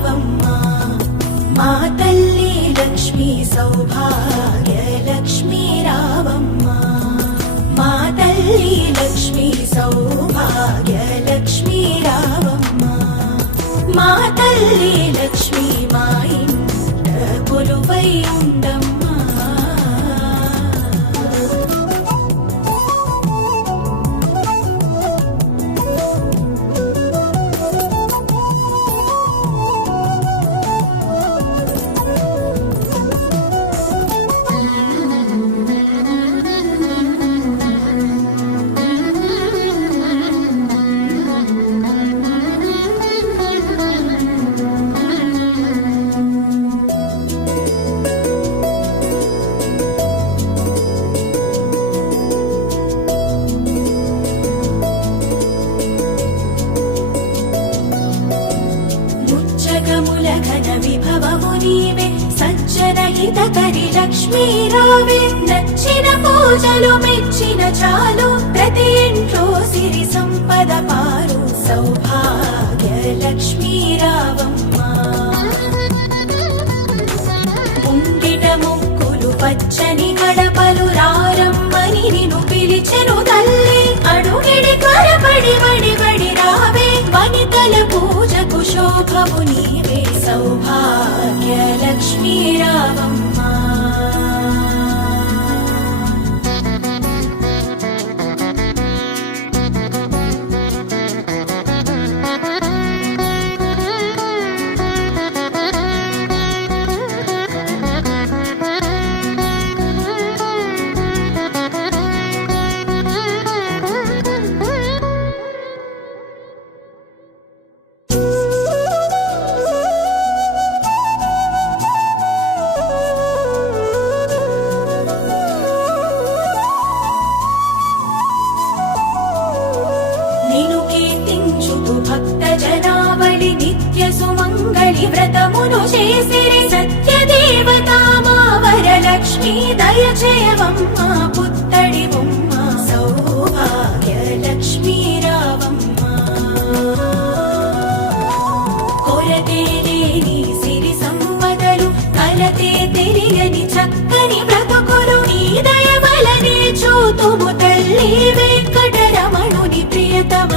రావమ్మా మా తల్లి లక్ష్మీ సౌభాగ్య లక్ష్మీ రావమ్మా మా తల్లి లక్ష్మీ సౌభాగ్య లక్ష్మీ రావమ్మా మా తల్లి లక్ష్మీ మా ఇంట కొలువై ఉండమ్మా సజ్జనహితకరి లక్ష్మీ రావే నచ్చిన పూజలు మెచ్చిన చాలు ప్రతి ఇంట్లో సిరి సంపద పారు సౌభాగ్య లక్ష్మీ రావమ్మా ముంగిట ముక్కులు పచ్చని గడపలు రారమ్మని నిన్ను పిలిచెను తల్లి అడుగిడి కరపడి బడి బడి రావే వనితల పూజకు శోభము నీవే సౌభాగ్య లక్ష్మీ రావమ్మా భక్త జనావళి నిత్య సుమంగళి వ్రతమును చేసిరి సత్య దేవతా మా వరలక్ష్మీ దయచేయవమ్మా పుత్తడి బొమ్మ సౌభాగ్య లక్ష్మీ రావమ్మా కొరతే లేని సిరి సంపదలు కలతే తెలియని చక్కని బ్రతుకులు నీ దయ వలనే చూతుము తల్లి వెంకటరమణుని ప్రియతమ